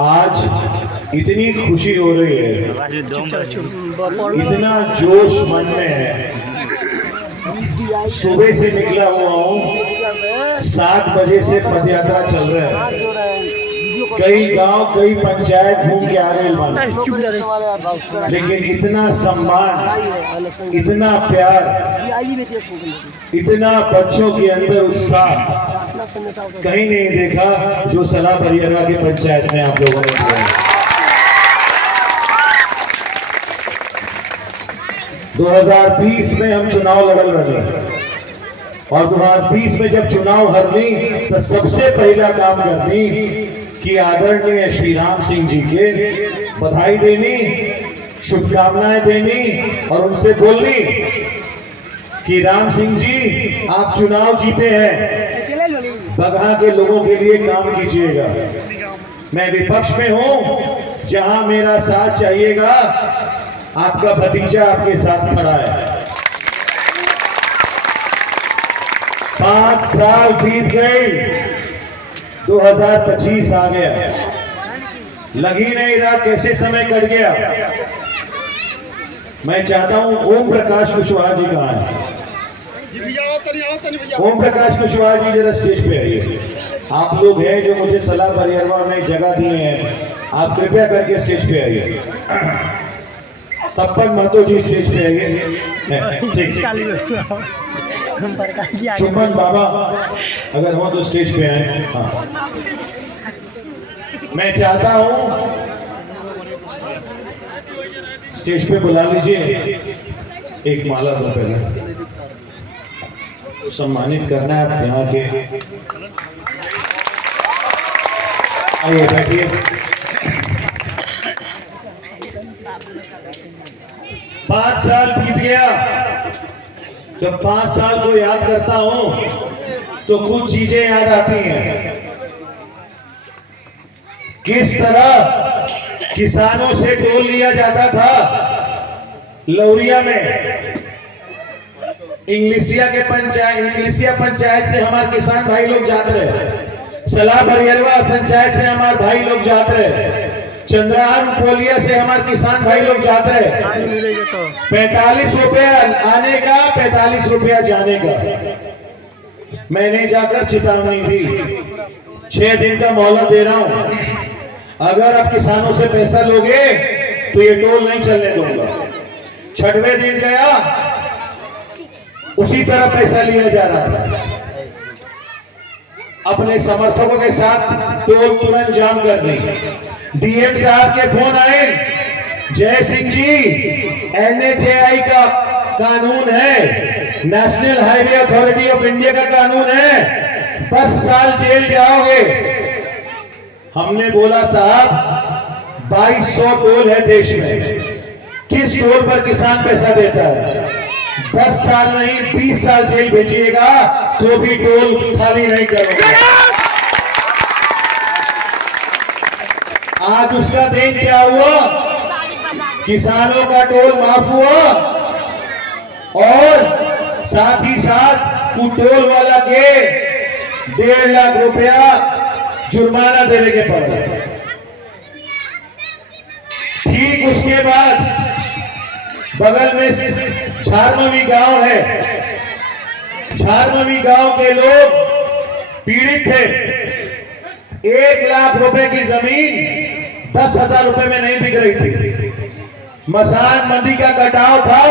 आज इतनी खुशी हो रही है, इतना जोश मन में है। सुबह से निकला हुआ हूँ, 7 बजे से पदयात्रा चल रहा है। कई गांव, कई पंचायत घूम के आ गए मन, लेकिन इतना सम्मान, इतना प्यार, इतना बच्चों के अंदर उत्साह कहीं नहीं देखा जो सलाह बरियरवा की पंचायत में आप लोगों ने किया। 2020 में हम चुनाव लड़ल रहे और 2020 में जब चुनाव हरनी तो सबसे पहला काम करनी कि आदरणीय श्री राम सिंह जी के बधाई देनी, शुभकामनाएं देनी और उनसे बोलनी कि राम सिंह जी आप चुनाव जीते हैं, बगहा के लोगों के लिए काम कीजिएगा। मैं विपक्ष में हूं, जहां मेरा साथ चाहिएगा, आपका भतीजा आपके साथ खड़ा है। 5 साल बीत गए, 2025 आ गया, लग ही नहीं रहा कैसे समय कट गया। मैं चाहता हूं ओम प्रकाश कुशवाहा जी कहाँ है? ओम प्रकाश कुशवाहा जी जरा स्टेज पे आइए। आप लोग हैं जो मुझे सलाह बरियरवा में जगह दिए हैं, आप कृपया करके स्टेज पे आइए। तपन महतो जी स्टेज पे आइए। चुम्बन बाबा अगर हो तो स्टेज पे आए। हाँ। मैं चाहता हूं स्टेज पे बुला लीजिए, एक माला दो पहले सम्मानित करना है आप यहाँ के। आइए बैठिए। पांच साल बीत गया। जब 5 साल को याद करता हूं तो कुछ चीजें याद आती हैं। किस तरह किसानों से टोल लिया जाता था लौरिया में। इंग्लिसिया पंचायत से हमारे किसान भाई लोग जाते रहे, सलाह बरियरवा पंचायत से हमारे भाई लोग जाते रहे, चंद्रहार पोलिया से हमारे किसान भाई लोग जाते रहे। 45 रुपया आने का, 45 रुपया जाने का। मैंने जाकर चेतावनी दी, 6 दिन का मोहलत दे रहा हूं, अगर आप किसानों से पैसा लोगे तो ये टोल नहीं चलने दूंगा। 6वें दिन गया, उसी तरह पैसा लिया जा रहा था। अपने समर्थकों के साथ टोल तुरंत जाम कर दी। डीएम साहब के फोन आए, जय सिंह जी NHAI का कानून है, national highway authority of India का कानून है, 10 साल जेल जाओगे। हमने बोला साहब 2200 टोल है देश में, किस टोल पर किसान पैसा देता है? 10 साल नहीं 20 साल जेल भेजिएगा तो भी टोल खाली नहीं करोगे। आज उसका दिन क्या हुआ? किसानों का टोल माफ हुआ और साथ ही साथ टोल वाला के 1.5 लाख रुपया जुर्माना देने के पड़े। ठीक उसके बाद बगल में झारमवी गांव है, झारमवी गांव के लोग पीड़ित थे। 1 लाख रुपए की जमीन 10,000 रुपए में नहीं बिक रही थी। मसान मंडी का कटाव था,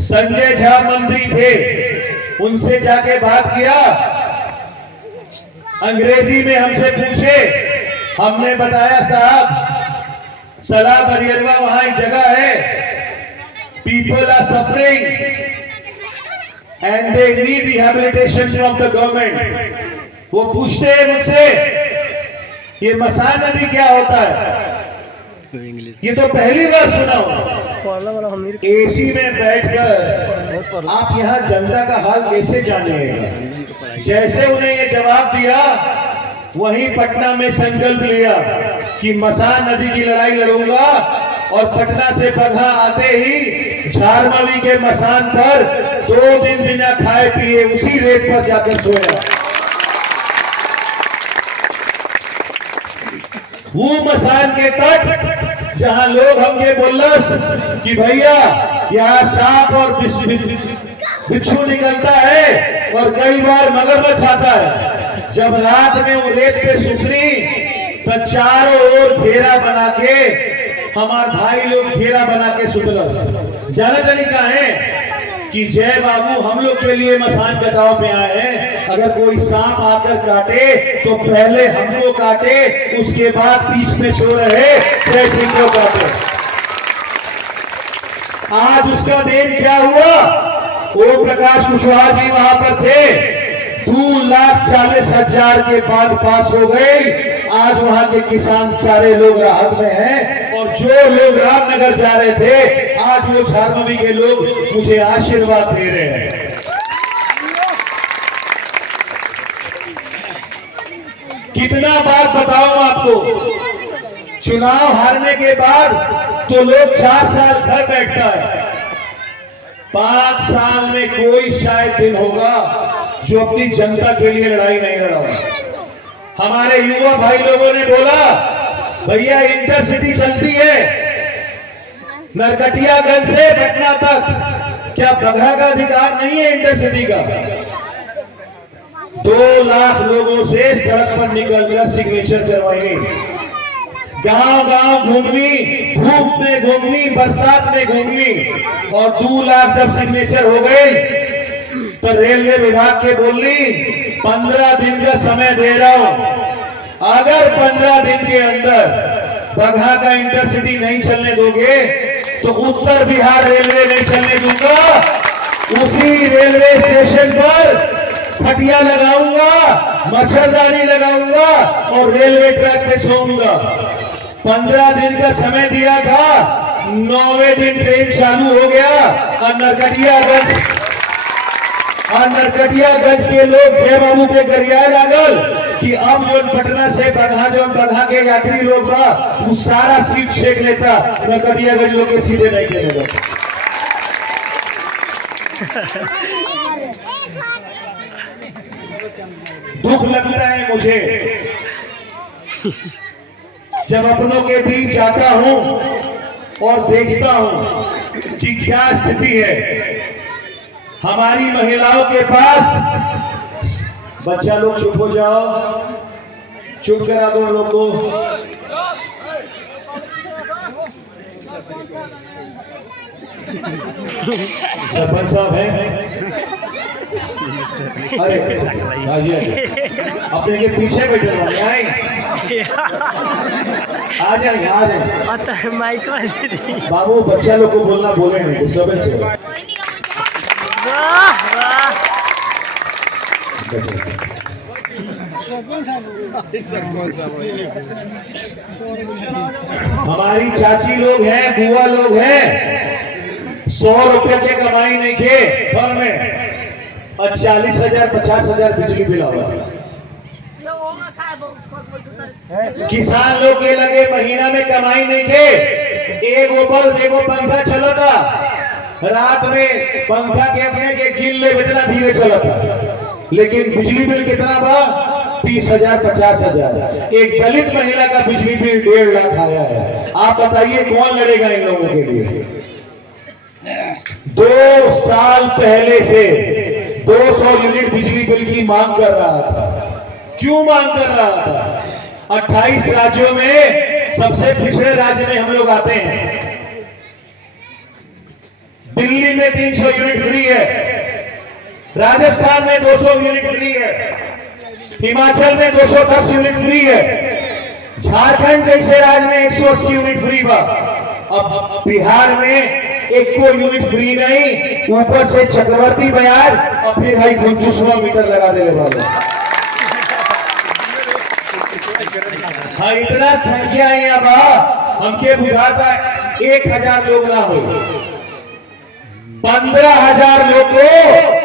संजय झा मंत्री थे, उनसे जाके बात किया, अंग्रेजी में हमसे पूछे, हमने बताया साहब सलाह बरियरवा वहां एक जगह है, people are suffering and they need rehabilitation from the government। वो पूछते हैं मुझसे ये मसान नदी क्या होता है? ये तो पहली बार सुना हूं। एसी में बैठकर आप यहाँ जनता का हाल कैसे जानिएगा? जैसे उन्हें ये जवाब दिया, वहीं पटना में संकल्प लिया कि मसान नदी की लड़ाई लड़ूंगा और पटना से बगहा आते ही झारमवी के मसान पर 2 दिन बिना खाए पिए उसी रेत पर जाकर सोया। वो मसान के तट जहां लोग हमके बोलस कि भैया यहाँ सांप और बिच्छू निकलता है और कई बार मगरमच्छ आता है। जब रात में वो रेत पे सुखनी तो चारों ओर घेरा बना के हमार भाई लोग घेरा बना के सुतलस। जाना तरीका है कि जय बाबू हम लोग के लिए मसान कटाव पे आए हैं, अगर कोई सांप आकर काटे तो पहले हमको काटे, उसके बाद बीच में सो रहे जय सिंह को काटे। आज उसका दिन क्या हुआ? ओम प्रकाश कुशवाहा जी वहां पर थे, 2,40,000 के बाद पास हो गए। आज वहां के किसान सारे लोग राहत में हैं और जो लोग रामनगर जा रहे थे आज वो झारमवी के लोग मुझे आशीर्वाद दे रहे हैं। कितना बात बताऊं आपको, चुनाव हारने के बाद तो लोग 4 साल घर बैठता है, 5 साल में कोई शायद दिन होगा जो अपनी जनता के लिए लड़ाई नहीं लड़ा। हमारे युवा भाई लोगों ने बोला भैया इंटरसिटी चलती है नरकटियागंज से पटना तक, क्या बगहा का अधिकार नहीं है इंटरसिटी का? 2 लाख लोगों से सड़क पर निकलकर सिग्नेचर करवाएंगे। गांव-गांव घूमनी, धूप में घूमनी, बरसात में घूमनी, और 2 लाख जब सिग्नेचर हो गए तो रेलवे विभाग के बोली 15 दिन का समय दे रहा हूं, अगर 15 दिन के अंदर बगहा का इंटरसिटी नहीं चलने दोगे तो उत्तर बिहार रेलवे नहीं चलने दूंगा। उसी रेलवे स्टेशन पर खटिया लगाऊंगा, मच्छरदानी लगाऊंगा और रेलवे ट्रैक पे सोऊंगा। 15 दिन का समय दिया था, 9वें दिन ट्रेन चालू हो गया और नरकटियागंज के लोग जय बाबू के गरिया लागल कि अब जो पटना से बगहा के यात्री लोग बा वो सारा सीट छेक लेता, नरकटियागंज लोग की सीटें नहीं खेलेगा। दुख लगता है मुझे जब अपनों के बीच जाता हूं और देखता हूं कि क्या स्थिति है। हमारी महिलाओं के पास, बच्चा लोग चुप हो जाओ, चुप करा दो लोग को। सरपंच साहब हैं, अरे आइए अपने के पीछे बैठे आए, आ जाए माइक बाबू। बच्चा लोग को बोलना बोले नहीं, डिस्टर्बेंस हो। हमारी चाची लोग हैं, बुआ लोग हैं, 100 रुपए की कमाई नहीं थे घर में और 40,000 50,000 बिजली बिल आवत। किसान लोग के लगे महीना में कमाई नहीं थे, एगो बल्ब एगो पंखा चला था, रात में पंखा के अपने के गिन ले इतना धीरे चला था, लेकिन बिजली बिल कितना बा? 30,000 50,000। एक दलित महिला का बिजली बिल 1.5 लाख आया है। आप बताइए कौन लड़ेगा इन लोगों के लिए? 2 साल पहले से 200 यूनिट बिजली बिल की मांग कर रहा था। क्यों मांग कर रहा था? 28 राज्यों में सबसे पिछड़े राज्य में हम लोग आते हैं। दिल्ली में 300 यूनिट फ्री है, राजस्थान में 200 यूनिट फ्री है, हिमाचल में 210 यूनिट फ्री है, झारखंड जैसे राज्य में 180 यूनिट फ्री बा। अब बिहार में 1 को यूनिट फ्री नहीं, ऊपर से चक्रवर्ती ब्याज और फिर हाई 25वां मीटर लगा देने वाले। हाँ, इतना संख्या यहाँ बा, हमके बुझाता 1,000 लोग ना हो, 15,000 लोग को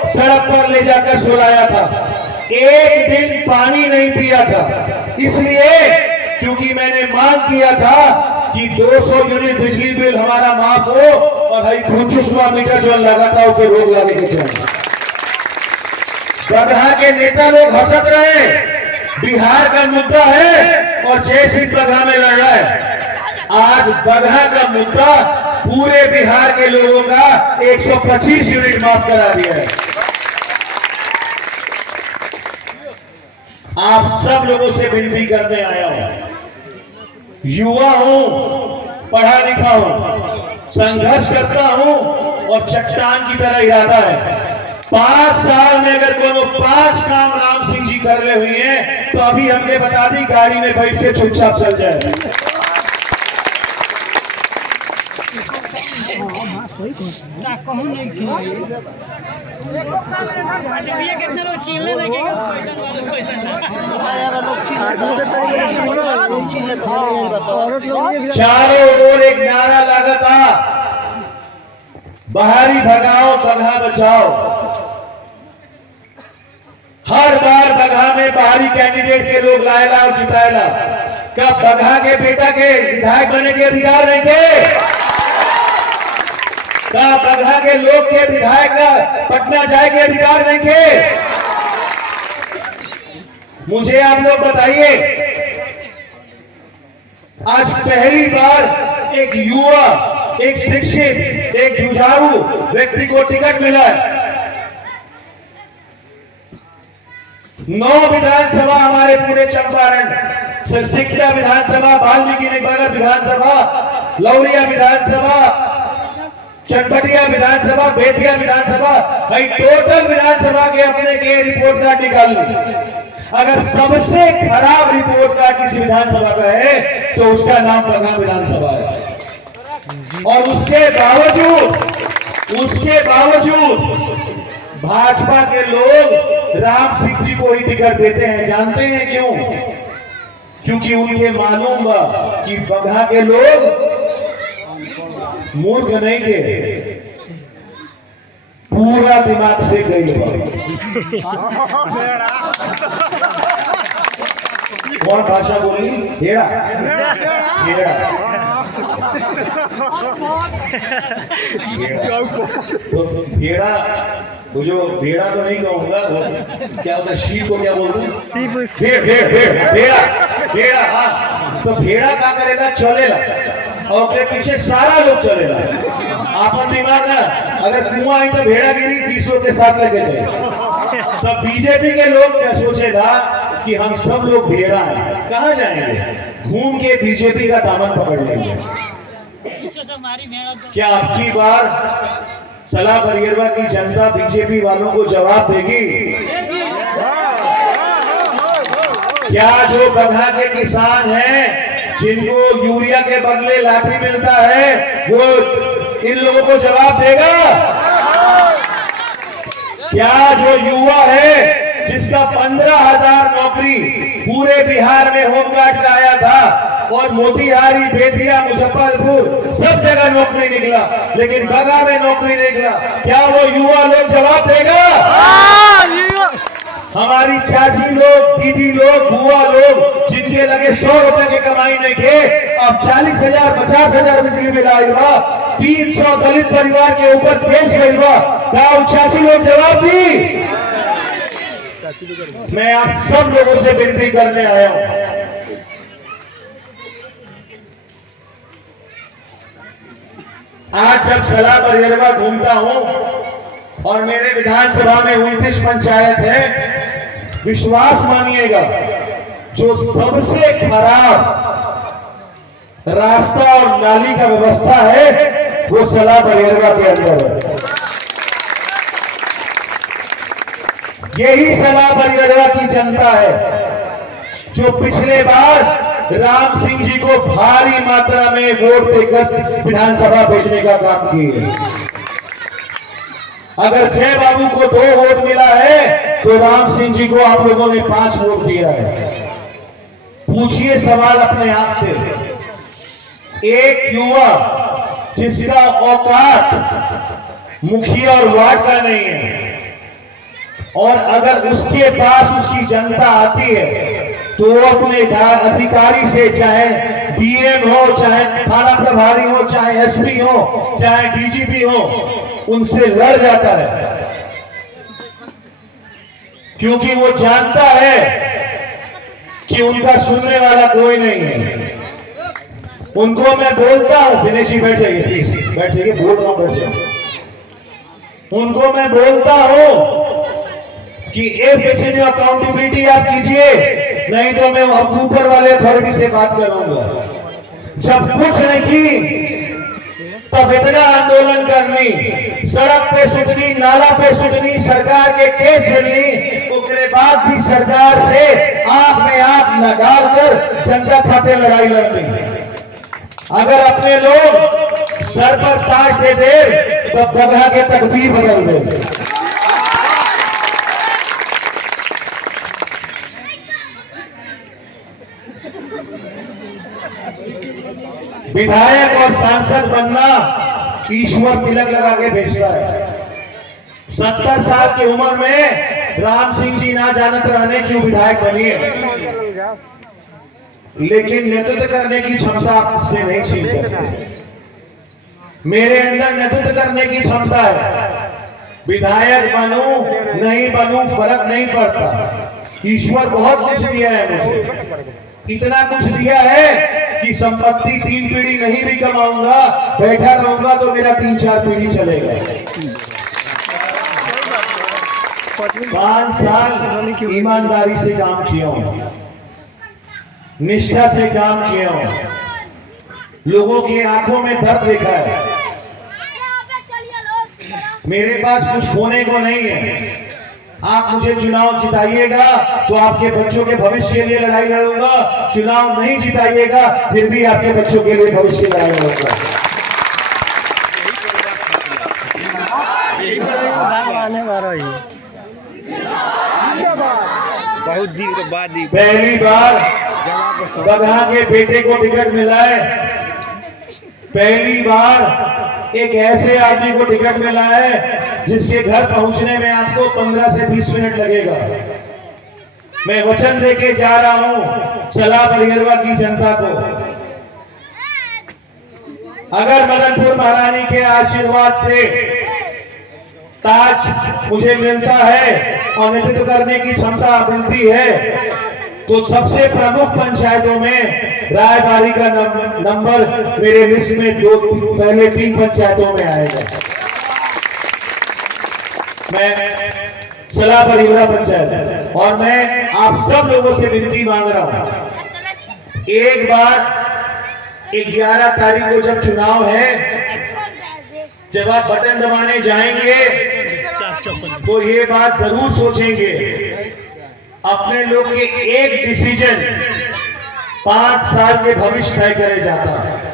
सड़क पर ले जाकर सुलाया था। एक दिन पानी नहीं पिया था, इसलिए क्योंकि मैंने मांग किया था कि 200 यूनिट बिजली बिल हमारा माफ हो और हाई 25वां मीटर जो लगा था उसे रोक लगे के चाहिए। बगहा के नेता लोग हंसत रहे बिहार का मुद्दा है और जय सिंह बगहा में लड़ रहा है। आज बगहा का मुद्दा पूरे बिहार के लोगों का 125 यूनिट माफ करा दिया है। आप सब लोगों से विनती करने आया हूं, युवा हूं, पढ़ा लिखा हूं, संघर्ष करता हूं और चट्टान की तरह इरादा है। 5 साल में अगर कोनो 5 काम राम सिंह जी कर ले हुई हैं तो अभी हमके बता दी, गाड़ी में बैठ के चुपचाप चल जाए। चारों ओर एक नारा लगा था, बाहरी भगाओ बगहा बचाओ। हर बार बगहा में बाहरी कैंडिडेट के लोग लाएला और जिताएला। क्या बगहा के बेटा के विधायक बनने के अधिकार नहीं के? क्या बगहा के लोग के विधायक पटना जाए के अधिकार नहीं के? मुझे आप लोग बताइए, आज पहली बार एक युवा, एक शिक्षित, एक जुझारू व्यक्ति को टिकट मिला है। 9 विधानसभा हमारे पूरे चंपारण, सिकटा विधानसभा, वाल्मीकि नगर विधानसभा, लौरिया विधानसभा, चनपटिया विधानसभा, बेतिया विधानसभा, टोटल विधानसभा के अपने के रिपोर्ट कार्ड निकाल ली। अगर सबसे खराब रिपोर्ट कार्ड किसी विधानसभा का है तो उसका नाम बगहा विधानसभा है। और उसके बावजूद भाजपा के लोग राम सिंह जी को ही टिकट देते हैं। जानते हैं क्यों? क्योंकि उनके मालूम बा कि बगहा के लोग मूर्ख नहीं के, पूरा दिमाग से गई बा। कौन भाषा बोली? भेड़ा भेड़ा। तो भेड़ा, वो जो भेड़ा तो नहीं कहूंगा, वो क्या होता है, शीप को क्या बोलते हैं? भेड़ा भेड़ा। हाँ, तो भेड़ा क्या करेगा? चलेला और अपने पीछे सारा लोग चलेला। आपन दिमाग ना, अगर कुआं आई तो भेड़ा गिरी 20 लोग के साथ लेके जाए। तो बीजेपी के लोग क्या सोचेगा कि हम सब लोग भेड़ा हैं, कहां जाएंगे? घूम के बीजेपी का दामन पकड़ लेंगे। क्या अब की बार सलाह बरियरवा की जनता बीजेपी वालों को जवाब देगी? क्या जो बगहा के किसान हैं, जिनको यूरिया के बदले लाठी मिलता है, वो इन लोगों को जवाब देगा? क्या जो युवा है जिसका 15,000 नौकरी पूरे बिहार में होमगार्ड का आया था और मोतिहारी, बेतिया, मुजफ्फरपुर सब जगह नौकरी निकला, लेकिन बगहा में नौकरी नहीं निकला, क्या वो युवा लोग जवाब देगा? हमारी चाची लोग, दीदी लोग, बुआ लोग, जिनके लगे 100 रुपए की कमाई नहीं थे, अब 40,000, 50,000 बिजली बिल आयल बा, 300 दलित परिवार के ऊपर केस गइल बा, क्या चाची लोग जवाब दी? मैं आप सब लोगों से विनती करने आया हूं, आज जब सलाह बरियरवा घूमता हूं और मेरे विधानसभा में 29 पंचायत है, विश्वास मानिएगा, जो सबसे खराब रास्ता और नाली का व्यवस्था है वो सलाह बरियरवा के अंदर है। यही सलाह बरियरवा की जनता है जो पिछले बार राम सिंह जी को भारी मात्रा में वोट देकर विधानसभा भेजने का काम किए। अगर जय बाबू को 2 वोट मिला है तो राम सिंह जी को आप लोगों ने 5 वोट दिया है। पूछिए सवाल अपने आप से, एक युवा जिसका औकात मुखिया और वार्ड का नहीं है, और अगर उसके पास उसकी जनता आती है तो वो अपने अधिकारी से, चाहे डीएम हो, चाहे थाना प्रभारी हो, चाहे एसपी हो, चाहे डीजीपी हो, उनसे लड़ जाता है, क्योंकि वो जानता है कि उनका सुनने वाला कोई नहीं है। उनको मैं बोलता हूं, दिनेश जी बैठ जाइए प्लीज, बैठ जाइए, बोल रहा हूं, बैठ जाइए। उनको मैं बोलता हूं कि एफिशिएंट अकाउंटेबिलिटी आप कीजिए, नहीं तो मैं ऊपर वाले अथॉरिटी से बात करूंगा। जब कुछ नहीं तब इतना आंदोलन करनी, सड़क पे सुटनी, नाला पे सुटनी, सरकार के केस झेलनी, उसके बाद भी सरकार से आंख में आंख न डालकर जनता खाते लड़ाई लड़नी। अगर अपने लोग सर पर ताज दे दे तो बगहा के तकदीर बदल दे। विधायक और सांसद बनना ईश्वर तिलक लगा के भेजता है। 70 साल की उम्र में राम सिंह जी ना जानत रहने क्यों विधायक बनिए, लेकिन नेतृत्व करने की क्षमता आपसे नहीं छीन सकते। मेरे अंदर नेतृत्व करने की क्षमता है। विधायक बनूं नहीं बनूं फर्क नहीं पड़ता। ईश्वर बहुत कुछ दिया है मुझे, इतना कुछ दिया है कि संपत्ति 3 पीढ़ी नहीं भी कमाऊंगा, बैठा रहूंगा तो मेरा 3-4 पीढ़ी चलेगा। 5 साल ईमानदारी से काम किया हूं, निष्ठा से काम किया हूं, लोगों की आंखों में दर्द देखा है। मेरे पास कुछ खोने को नहीं है। आप मुझे चुनाव जिताइएगा तो आपके बच्चों के भविष्य के लिए लड़ाई लड़ूंगा, चुनाव नहीं जिताइएगा फिर भी आपके बच्चों के लिए भविष्य की लड़ाई लड़ूंगा। बहुत दिन के बाद पहली बार बगहा के बेटे को टिकट मिला है। पहली बार एक ऐसे आदमी को टिकट मिला है जिसके घर पहुंचने में आपको 15 से 20 मिनट लगेगा। मैं वचन देके जा रहा हूं चला बरियरवा की जनता को, अगर मदनपुर महारानी के आशीर्वाद से ताज मुझे मिलता है और नेतृत्व करने की क्षमता मिलती है तो सबसे प्रमुख पंचायतों में रायबारी का नंबर मेरे लिस्ट में पहले 3 पंचायतों में आएगा। मैं सलाह बरियरवा पंचायत, और मैं आप सब लोगों से विनती मांग रहा हूं, एक बार 11 तारीख को जब चुनाव है, जब आप बटन दबाने जाएंगे तो ये बात जरूर सोचेंगे, अपने लोग के एक डिसीजन 5 साल के भविष्य तय करे जाता है।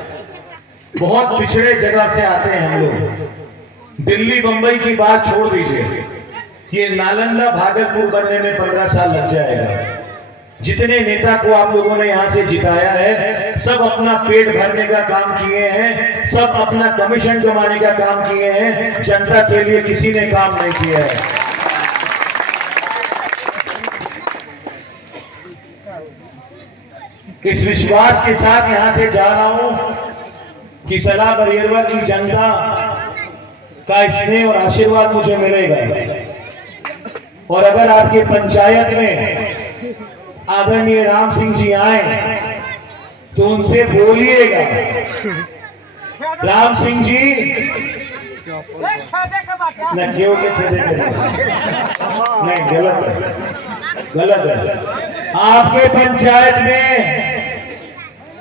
बहुत पिछड़े जगह से आते हैं हम लोग। दिल्ली बंबई की बात छोड़ दीजिए, ये नालंदा भागलपुर बनने में 15 साल लग जाएगा। जितने नेता को आप लोगों ने यहां से जिताया है सब अपना पेट भरने का काम किए हैं, सब अपना कमीशन कमाने का काम किए हैं, जनता के लिए किसी ने काम नहीं किया है। इस विश्वास के साथ यहां से जा रहा हूं कि सलाह बरियरवा की जनता का स्नेह और आशीर्वाद मुझे मिलेगा। और अगर आपके पंचायत में आदरणीय राम सिंह जी आए तो उनसे बोलिएगा, राम सिंह जी न क्यों के खेदे नहीं, गलत है, गलत है। आपके पंचायत में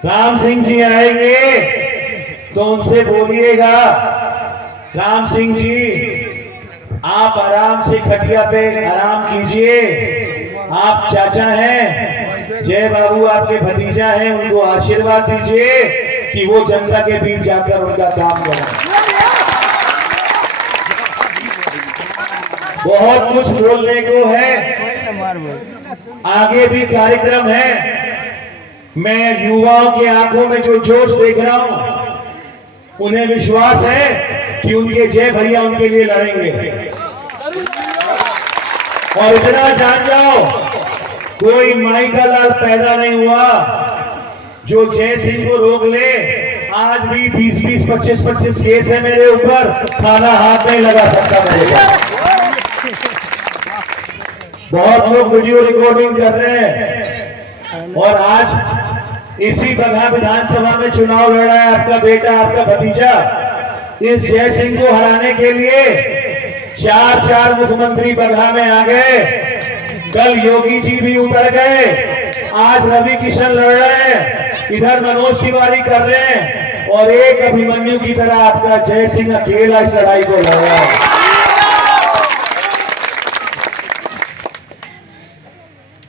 राम सिंह जी आएंगे तो उनसे बोलिएगा, राम सिंह जी आप आराम से खटिया पे आराम कीजिए, आप चाचा हैं, जय बाबू आपके भतीजा हैं, उनको आशीर्वाद दीजिए कि वो जनता के बीच जाकर उनका काम करें। बहुत कुछ बोलने को है, आगे भी कार्यक्रम है। मैं युवाओं की आंखों में जो जोश देख रहा हूं, उन्हें विश्वास है कि उनके जय भैया उनके लिए लड़ेंगे। और इतना जान जाओ, कोई माई का लाल पैदा नहीं हुआ जो जय सिंह को रोक ले। आज भी 20-20, 25-25 केस है मेरे ऊपर, थाना हाथ नहीं लगा सकता मेरे पास। बहुत लोग वीडियो रिकॉर्डिंग कर रहे हैं, और आज इसी बगहा विधानसभा में चुनाव लड़ रहा है आपका बेटा, आपका भतीजा। इस जय सिंह को हराने के लिए 4 मुख्यमंत्री बगहा में आ गए। कल योगी जी भी उतर गए, आज रवि किशन लड़ रहे हैं, इधर मनोज तिवारी कर रहे हैं, और एक अभिमन्यु की तरह आपका जय सिंह अकेला इस लड़ाई को लड़ रहा है।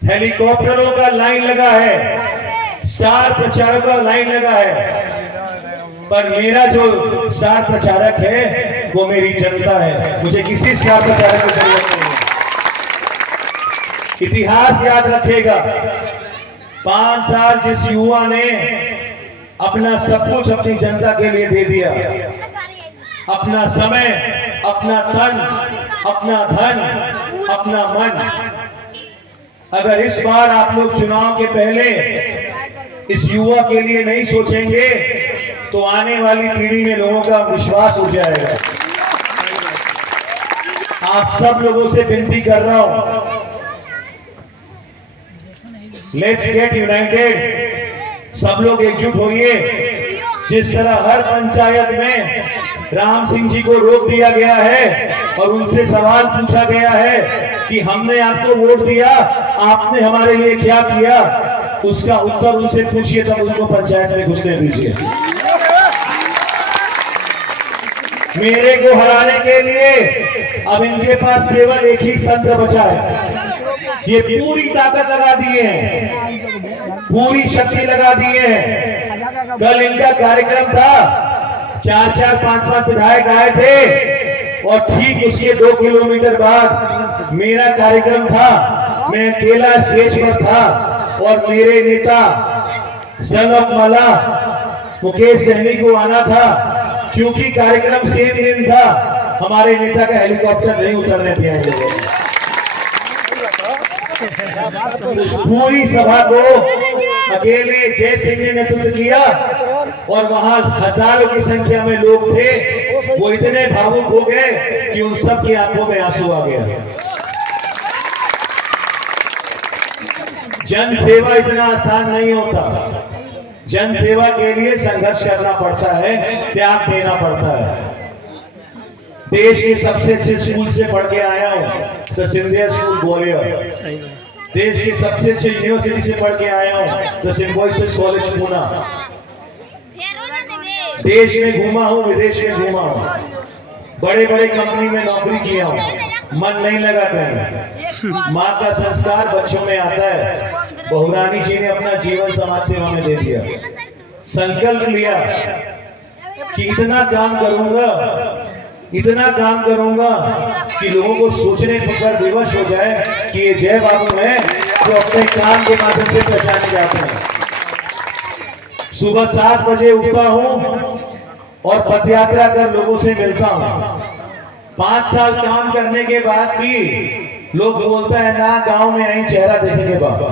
हेलीकॉप्टरों का लाइन लगा है, स्टार प्रचारकों का लाइन लगा है, पर मेरा जो स्टार प्रचारक है वो मेरी जनता है। मुझे किसी स्टार प्रचारक की जरूरत नहीं है। इतिहास याद रखेगा, 5 साल जिस युवा ने अपना सब कुछ अपनी जनता के लिए दे दिया, अपना समय, अपना तन, अपना धन, अपना मन, अगर इस बार आप लोग चुनाव के पहले इस युवा के लिए नहीं सोचेंगे तो आने वाली पीढ़ी में लोगों का विश्वास उठ जाएगा। आप सब लोगों से विनती कर रहा हूं, लेट्स गेट यूनाइटेड। सब लोग एकजुट होइए। जिस तरह हर पंचायत में राम सिंह जी को रोक दिया गया है और उनसे सवाल पूछा गया है कि हमने आपको वोट दिया, आपने हमारे लिए क्या किया, उसका उत्तर उनसे पूछिए, तब उनको पंचायत में घुसने दीजिए। मेरे को हराने के लिए अब इनके पास केवल एक ही तंत्र बचा है। ये पूरी ताकत लगा दिए हैं, पूरी शक्ति लगा दिए हैं। कल इनका कार्यक्रम था, 4 5 विधायक आए थे और ठीक उसके 2 किलोमीटर बाद मेरा कार्यक्रम था। मैं अकेला स्टेज पर था और मेरे नेता जनक मला मुकेश सहनी को आना था, क्योंकि कार्यक्रम सेम दिन था। हमारे नेता का हेलीकॉप्टर नहीं उतरने दिया इन लोगों ने। पूरी सभा को अकेले जय सिंह ने नेतृत्व किया और वहां हजारों की संख्या में लोग थे। वो इतने भावुक हो गए कि उन सब की आंखों में आंसू आ गया। जन सेवा इतना आसान नहीं होता। जन सेवा के लिए संघर्ष करना पड़ता है, त्याग देना पड़ता है। देश के सबसे अच्छे स्कूल से पढ़ के आया हूँ, द सिंधिया स्कूल ग्वालियर। देश के सबसे अच्छे यूनिवर्सिटी से पढ़ के आया हूँ, द सिम्बोसिस कॉलेज पूना। देश में घूमा हूँ, विदेश में घूमा हूँ, बड़े बड़े कंपनी में नौकरी किया हूँ, मन नहीं लगा कहीं। माँ का संस्कार बच्चों में आता है। बहुरानी जी ने अपना जीवन समाज सेवा में दे दिया। संकल्प लिया कि इतना काम करूंगा, इतना काम करूंगा कि लोगों को सोचने पर विवश हो जाए कि ये जय बाबू हैं जो अपने काम के माध्यम से पहचाने जाते हैं। सुबह 7 बजे उठता हूं और पदयात्रा कर लोगों से मिलता हूं। 5 साल काम करने के बाद भी लोग बोलता है ना गांव में आई चेहरा देखेंगे बाबा।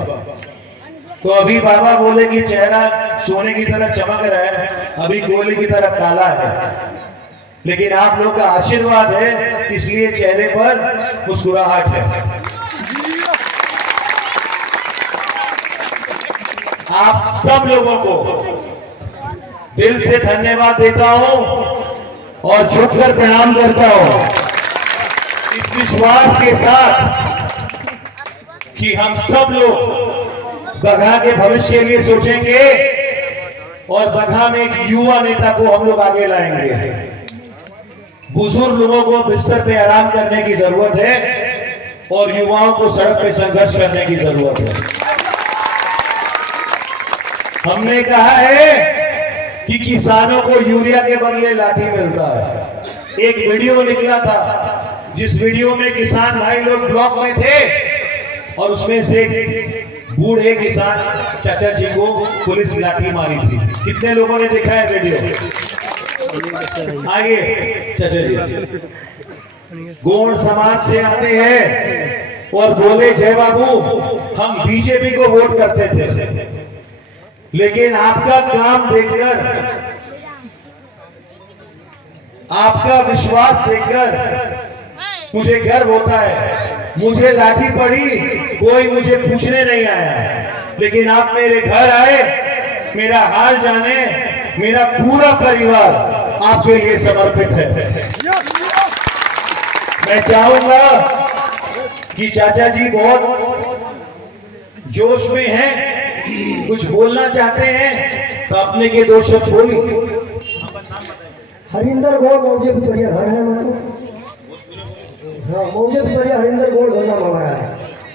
तो अभी बाबा बोले कि चेहरा सोने की तरह चमक रहा है, अभी कोयले की तरह काला है, लेकिन आप लोग का आशीर्वाद है, इसलिए चेहरे पर मुस्कुराहट है। आप सब लोगों को दिल से धन्यवाद देता हूं और झुककर प्रणाम करता हूं, इस विश्वास के साथ कि हम सब लोग बगहा के भविष्य के लिए सोचेंगे और बगहा में एक युवा नेता को हम लोग आगे लाएंगे। बुजुर्ग लोगों को बिस्तर पे आराम करने की जरूरत है और युवाओं को सड़क पे संघर्ष करने की जरूरत है। हमने कहा है कि किसानों को यूरिया के बदले लाठी मिलता है। एक वीडियो निकला था जिस वीडियो में किसान भाई लोग ब्लॉक में थे और उसमें से बूढ़े किसान चाचा जी को पुलिस लाठी मारी थी। कितने लोगों ने देखा है वीडियो? आइए चाचा जी, गोंड समाज से आते हैं और बोले जय बाबू हम बीजेपी को वोट करते थे, लेकिन आपका काम देखकर, आपका विश्वास देखकर मुझे गर्व होता है। मुझे लाठी पड़ी, कोई मुझे पूछने नहीं आया, लेकिन आप मेरे घर आए, मेरा हाल जाने, मेरा पूरा परिवार आपके लिए समर्पित है। मैं चाहूंगा कि चाचा जी बहुत जोश में हैं, कुछ बोलना चाहते हैं तो अपने के दो शब्द बोलिए। हरिंदर गौड़ मौजे पिपरिया घर है मतलब, हाँ मौजे पिपरिया हरिंदर गौड़ घर नाम हमारा है।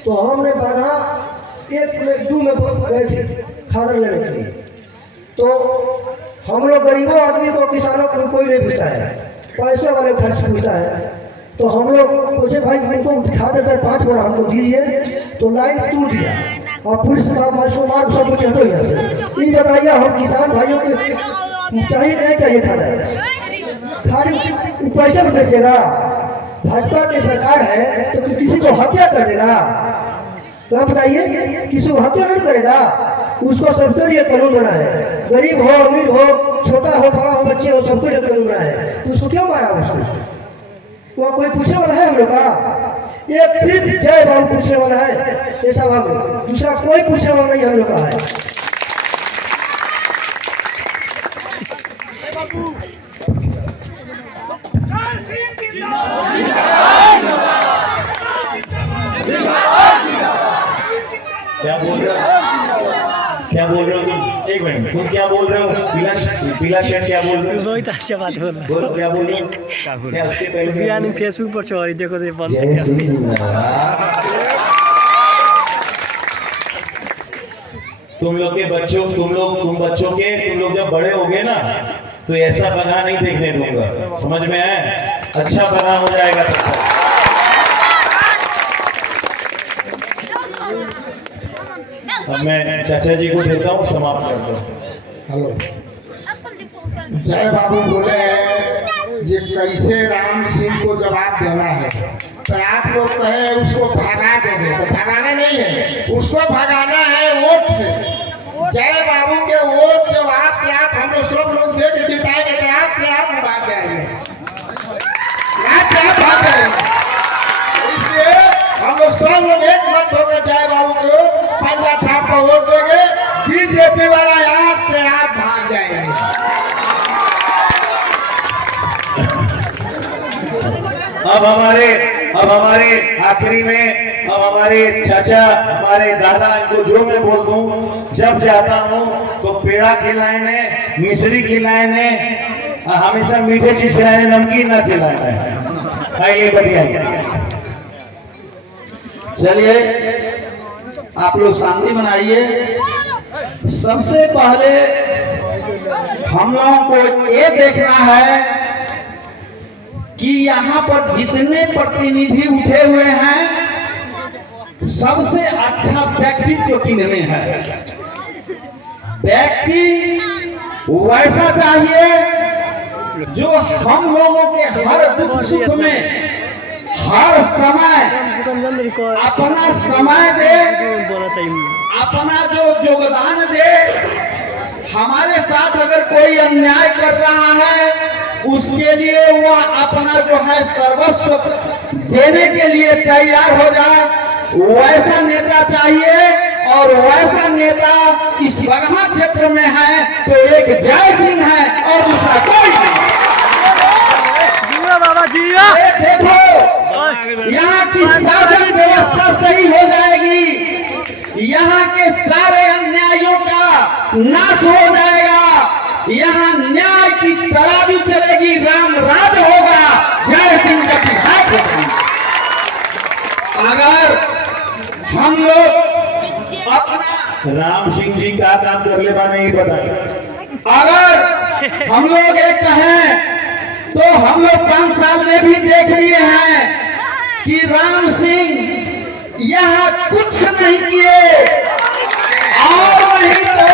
तो हमने बाधा 1 में 2 में गए थे खादर लेने के लिए। तो हम लोग गरीबों आदमी को किसानों को कोई नहीं पूछता है, पैसे वाले खर्च पूछता है। तो हम लोग पूछे भाई उनको खादर देते 5 बोरा हमको दीजिए, तो लाइन तोड़ दिया और पुलिस ने कहा इसको मार सब कुछ हटो यहाँ से। ये बताइए हम किसान भाइयों के चाहिए नहीं चाहिए खादर? खाली पैसे में बेचेगा? भाजपा की सरकार है तो किसी को हत्या कर देगा? तो आप बताइए, किसी को हत्या नहीं करेगा? उसको सबके लिए कानून बना है, गरीब हो अमीर हो, छोटा हो बड़ा हो, बच्चे हो, सबके लिए कानून बना है। तो उसको क्यों मारा? उसको वहाँ कोई पूछने वाला है हम लोग का? एक सिर्फ जय बाबू पूछने वाला है ये सभा में, दूसरा कोई पूछने वाला नहीं हम लोग का है। क्या बोल रहे हो? क्या बोल रहे हो तुम? एक मिनट, तुम क्या बोल रहे हो? पीला शर्ट क्या बोल रहे हो? बहुत अच्छा बात बोल रहे बोलो क्या बोल रहे हो? क्या उसके पहले बिरयानी फेसबुक पर छोड़ी देखो तो बंद जय श्री जिंदाबाद। तुम लोग के बच्चों, तुम बच्चों के तुम लोग जब बड़े होगे ना तो ऐसा बना नहीं देखने दूंगा, समझ में आए? अच्छा बना हो जाएगा तब तक। अब मैं चाचा जी को देता हूँ, समाप्त करता हूँ। हेलो, जय बाबू बोले ये कैसे राम सिंह को जवाब देना है, तो आप लोग कहे उसको भगा देंगे, तो भगाना नहीं है, उसको भगाना है वोट से। जय बाबू के वोट जब आप हम लोग सब लोग दे के जिताएंगे तो आप भाग जाएंगे, आप भाग जाएंगे। इसलिए हम लोग सब लोग एक मत होकर जय बाबू को पंजा छाप पर वोट देंगे, बीजेपी वाला आप भाग जाएंगे। अब हमारे आखिरी में अब हमारे चाचा, हमारे दादा, इनको जो मैं बोल दूं, जब जाता हूं तो पेड़ा खिलाने, मिश्री खिलाने, हमेशा मीठे चीज खिलाने, नमकीन ना खिलाने। आइए बढ़िया। चलिए आप लोग शांति बनाइए। सबसे पहले हम लोगों को ये देखना है कि यहाँ पर जितने प्रतिनिधि उठे हुए हैं सबसे अच्छा व्यक्तित्व किनमें है। व्यक्ति वैसा चाहिए जो हम लोगों के हर दुख सुख में हर समय अपना समय दे, अपना जो योगदान दे। हमारे साथ अगर कोई अन्याय कर रहा है उसके लिए वह अपना जो है सर्वस्व देने के लिए तैयार हो जाए, वैसा नेता चाहिए। और वैसा नेता इस बगहा क्षेत्र में है तो एक जय सिंह है और दूसरा कोई नहीं। बाबा जी देखो यहाँ की शासन व्यवस्था सही हो जाएगी, यहाँ के सारे अन्यायों का नाश हो जाएगा, यहाँ न्याय की तराजू चलेगी, राम राज होगा, जय सिंह का विधायक होगा। अगर हम लोग अपना राम सिंह जी का काम कर ले बा नहीं पता। अगर हम लोग एक कहें तो हम लोग 5 साल में भी देख लिए हैं कि राम सिंह यहाँ कुछ नहीं किए, और नहीं तो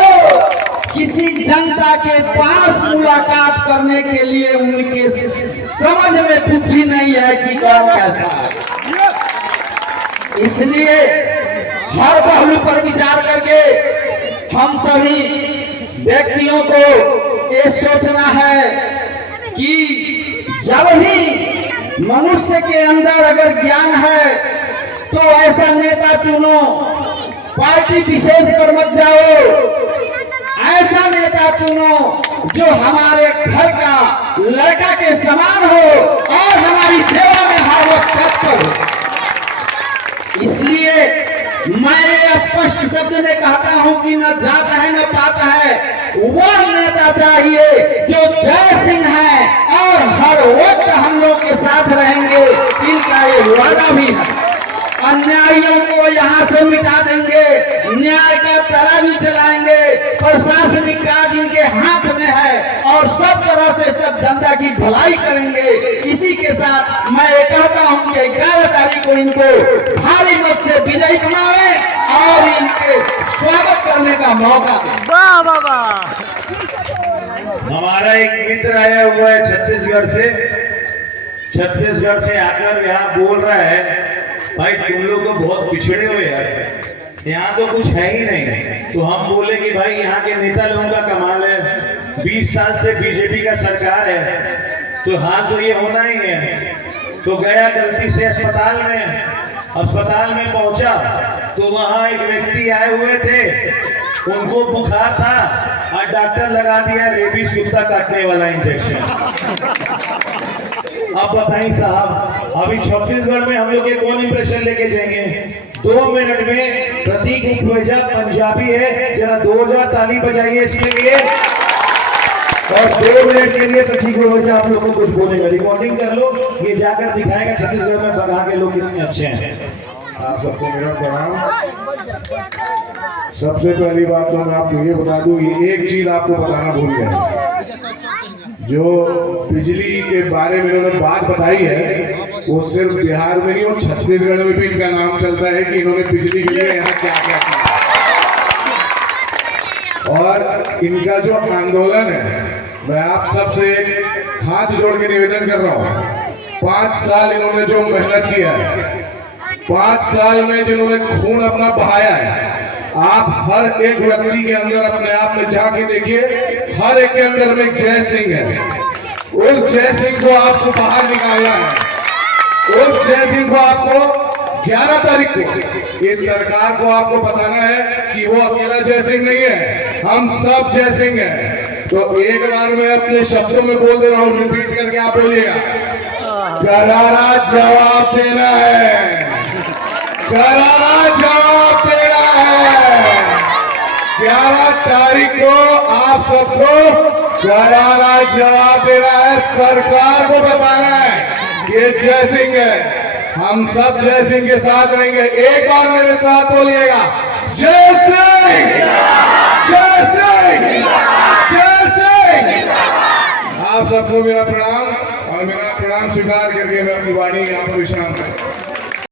किसी जनता के पास मुलाकात करने के लिए उनके समझ में बुद्धि नहीं है कि कौन कैसा है। इसलिए हर पहलू पर विचार करके हम सभी व्यक्तियों को ये सोचना है कि जब भी मनुष्य के अंदर अगर ज्ञान है तो ऐसा नेता चुनो पार्टी विशेष पर मत जाओ, ऐसा नेता चुनो जो हमारे घर का लड़का के समान हो और हमारी सेवा में हर वक्त तत्पर हो। इसलिए मैं स्पष्ट शब्द में कहता हूं कि न जाता है न पाता है, वह नेता चाहिए जो जय सिंह है और हर वक्त हम लोग के साथ रहेंगे। इनका ये वादा भी है। अन्यायियों को यहाँ से मिटा देंगे, न्याय का तराजू चलाएंगे, प्रशासनिक कार्य इनके हाथ में है और सब तरह से सब जनता की भलाई करेंगे। इसी के साथ मैं ये कहता हूँ कि 11 तारीख को इनको भारी मत से विजयी बनावे और इनके स्वागत करने का मौका दें। वाह वाह वाह। हमारा एक मित्र आया हुआ है छत्तीसगढ़ से आकर यहाँ बोल रहा है, भाई तुम लोग तो बहुत पिछड़े हो यार, यहाँ तो कुछ है ही नहीं। तो हम बोले कि भाई यहाँ के नेता लोगों का कमाल है, 20 साल से बीजेपी का सरकार है, तो हाल तो ये होना ही है। तो गया गलती से अस्पताल में पहुंचा तो वहां एक व्यक्ति आए हुए थे, उनको बुखार था और डॉक्टर लगा दिया रेबीज कुत्ता काटने वाला इंजेक्शन। अब बताइए साहब, अभी छत्तीसगढ़ में हम लोग के कौन इंप्रेशन लेके जाएंगे? 2 मिनट में प्रतीक उपवेजा पंजाबी है, जरा 2000 ताली बजाइए इसके लिए। और 2 मिनट के लिए प्रतीक उपवेजा आप लोगों को कुछ बोलेगा, रिकॉर्डिंग कर लो, ये जाकर दिखाएगा छत्तीसगढ़ में बगा के लोग कितने अच्छे हैं। आप सबको मेरा प्रणाम। सबसे पहली बात तो मैं आपको ये बता दूं, ये एक चीज आपको बताना भूल गया, जो बिजली के बारे में इन्होंने बात बताई है वो सिर्फ बिहार में नहीं, वो छत्तीसगढ़ में भी इनका नाम चलता है कि इन्होंने बिजली के लिए यहाँ क्या क्या किया। और इनका जो आंदोलन है, मैं आप सबसे एक हाथ जोड़ के निवेदन कर रहा हूँ, 5 साल इन्होंने जो मेहनत किया है, 5 साल में जिन्होंने खून अपना बहाया है, आप हर एक व्यक्ति के अंदर अपने आप में जाके देखिए, हर एक के अंदर में एक जय सिंह है। उस जय सिंह को आपको बाहर निकालना है। उस जय सिंह को आपको 11 तारीख को इस सरकार को आपको बताना है कि वो अकेला जय सिंह नहीं है, हम सब जय सिंह हैं। तो एक बार मैं अपने शब्दों में बोल दे रहा हूँ, रिपीट करके आप बोलिएगा, करारा जवाब देना है, करारा जवाब देना है। 11 तारीख को आप सबको करारा जवाब देना है, सरकार को बताना है ये जय सिंह है, हम सब जय सिंह के साथ रहेंगे। एक बार मेरे साथ बोलिएगा, जय सिंह, जय सिंह, जय सिंह। आप सबको मेरा प्रणाम और मेरा प्रणाम स्वीकार करके मैं अपनी वाणी यहाँ पर विश्राम करूं।